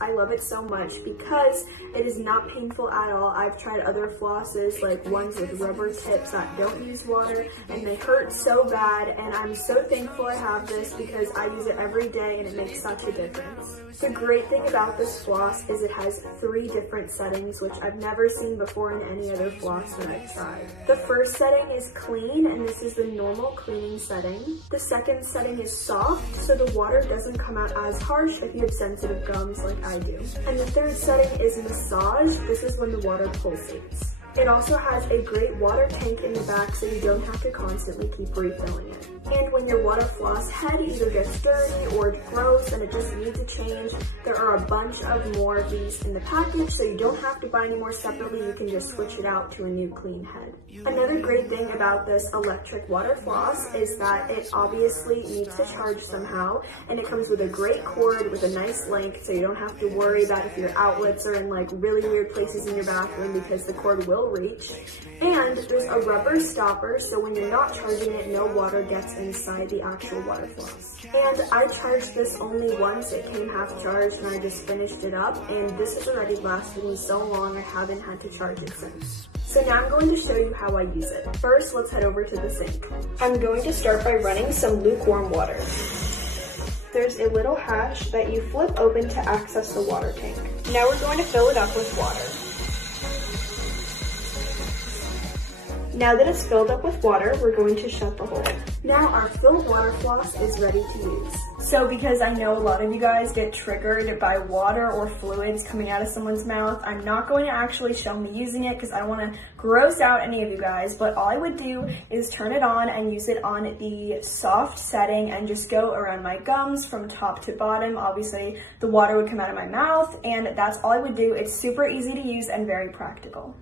I love it so much because it is not painful at all. I've tried other flosses, like ones with rubber tips that don't use water, and they hurt so bad, and I'm so thankful I have this because I use it every day and it makes such a difference. The great thing about this floss is it has 3 different settings, which I've never seen before in any other floss that I've tried. The first setting is clean, and this is the normal cleaning setting. The second setting is soft, so the water doesn't come out as harsh if you have sensitive gums like I do. And the third setting is massage. This is when the water pulsates. It also has a great water tank in the back so you don't have to constantly keep refilling it. And when your water floss head either gets dirty or it's gross and it just needs a change, there are a bunch of more of these in the package, so you don't have to buy any more separately. You can just switch it out to a new clean head. Another great thing about this electric water floss is that it obviously needs to charge somehow, and it comes with a great cord with a nice length, so you don't have to worry about if your outlets are in like really weird places in your bathroom because the cord will reach. And there's a rubber stopper, so when you're not charging it, no water gets inside the actual water floss. And I charged this only once. It came half charged and I just finished it up, and this has already lasted me so long I haven't had to charge it since. So now I'm going to show you how I use it. First, let's head over to the sink. I'm going to start by running some lukewarm water. There's a little hatch that you flip open to access the water tank. Now we're going to fill it up with water. Now that it's filled up with water, we're going to shut the hole. Now our filled water floss is ready to use. So because I know a lot of you guys get triggered by water or fluids coming out of someone's mouth, I'm not going to actually show me using it because I don't want to gross out any of you guys, but all I would do is turn it on and use it on the soft setting and just go around my gums from top to bottom. Obviously, the water would come out of my mouth, and that's all I would do. It's super easy to use and very practical.